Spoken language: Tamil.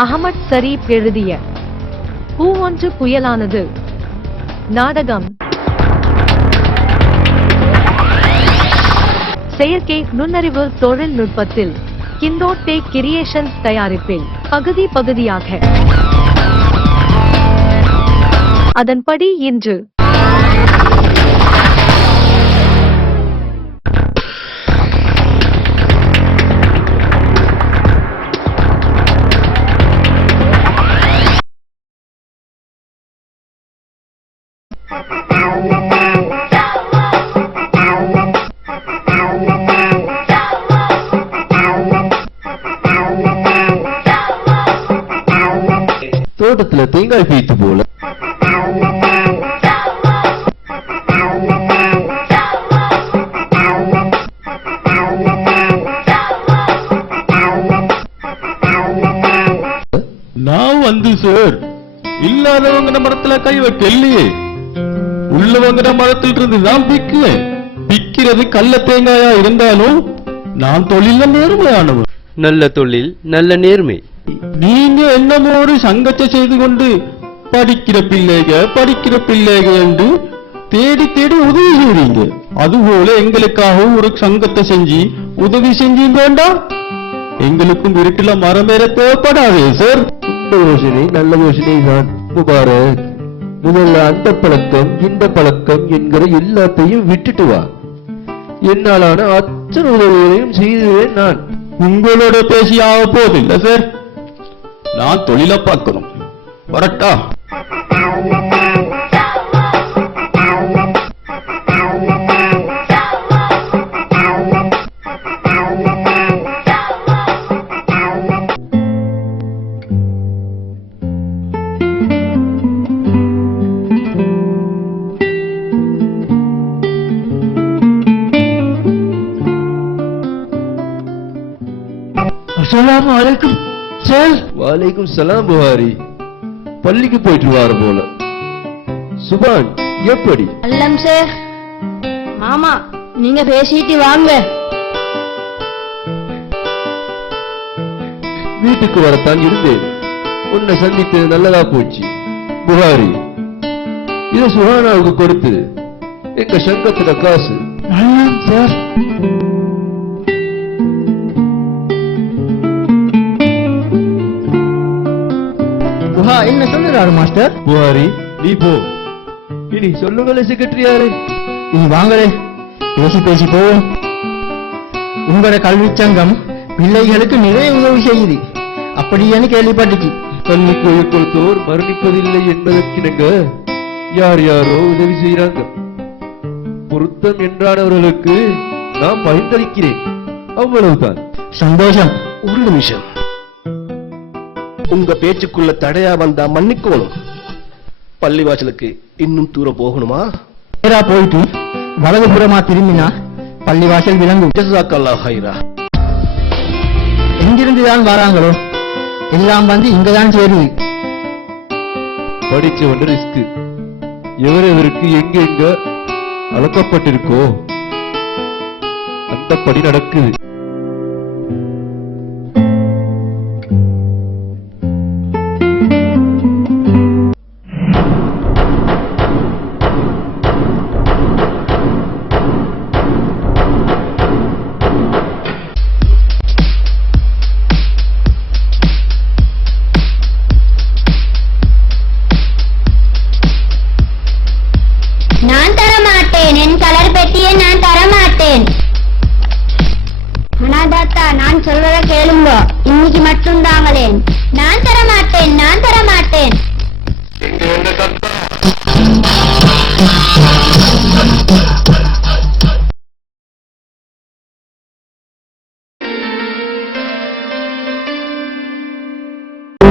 அகமட் சரீப் எழுதிய பூ ஒன்று புயலானது நாடகம். செயற்கை நுண்ணறிவு தொழில்நுட்பத்தில் கிண்டோட்டே கிரியேஷன்ஸ் தயாரிப்பில் பகுதி பகுதியாக. அதன்படி இன்று தோட்டத்துல தேங்காய் பீத்து போல. நான் வந்து சார் இல்லாதவங்க மரத்துல கை வைக்கலையே உள்ளவங்க மரத்தில் இருந்து தான் பிக்குவேன். பிக்கிறது கள்ள தேங்காயா இருந்தாலும் நான் தொழில நேர்மையானவன் நல்ல தொழில் நல்ல நேர்மை. நீங்க என்னமோ ஒரு சங்கத்தை செய்து கொண்டு படிக்கிற பிள்ளைக படிக்கிற பிள்ளைக என்று தேடி தேடி உதவி செய்றீங்க. அதுபோல எங்களுக்காக ஒரு சங்கத்தை செஞ்சு உதவி செஞ்சீங்க வேண்டாம் எங்களுக்கும் வீட்டுல மரமேற தேவைப்படாதே சார் இந்த யோசனை நல்ல யோசனை தான். முபாரக் முதல்ல அந்த பழக்கம் இந்த பழக்கம் என்கிற எல்லாத்தையும் விட்டுட்டு வா. என்னாலான அத்தனை உதவிகளையும் செய்துவேன் நான். உங்களோட பேசி ஆக போதில்ல சார் நான் தொழில பார்க்கணும். வரட்டா? அஸ்ஸலாமு அலைக்கும். சார். வாலைக்கும் சலாம் புகாரி. பள்ளிக்கு போயிட்டு வார போல. சுபான் எப்படி? அல்லம் சார். மாமா நீங்க பேசிட்டு வாங்க. வீட்டுக்கு வரத்தான் இருந்தேன். உன்னை சந்தித்து நல்லதா போச்சு புகாரி. இத சுஹானாவுக்கு கொடுத்து எங்க சங்கத்துல காசு. சார். சொல்லுறாரு மாஸ்டர். புகாரி நீ போ. இனி சொல்லுங்களே செக்ரட்டரியாரே நீ வாங்களே. பேசி பேசி போவோம் உங்களோட கல்விச் சங்கம் பிள்ளைகளுக்கு நிறைய உதவி செய்யுது. அப்படியேன்னு கேள்விப்பட்டுச்சு. பள்ளிக்கு உயிர் கொடுத்தோர் மரணிப்பதில்லை என்பதற்கிணங்க யார் யாரோ உதவி செய்யறாங்க பொருத்தம் என்றானவர்களுக்கு நான் பரிந்தளிக்கிறேன் அவ்வளவுதான். சந்தோஷம். ஒரு நிமிஷம். உங்க பேச்சுக்குள்ள தடையா வந்தா மன்னிக்கணும். பள்ளிவாசலுக்கு இன்னும் தூரம் போகணுமா? நேரா போயிட்டு வலதுபுறமா திரும்பினா பள்ளிவாசல் விளங்கும். ஹைரா எங்கிருந்து தான் வராங்களோ எல்லாம் வந்து இங்கதான் சேருது. வேண்டிய ரிஸ்க் எவரெவருக்கு எங்க எங்க அளக்கப்பட்டிருக்கோ அந்த படி நடக்குது. கேளுங்க. இன்னைக்கு மட்டும் தாங்களேன் நான் தரமாட்டேன். நான்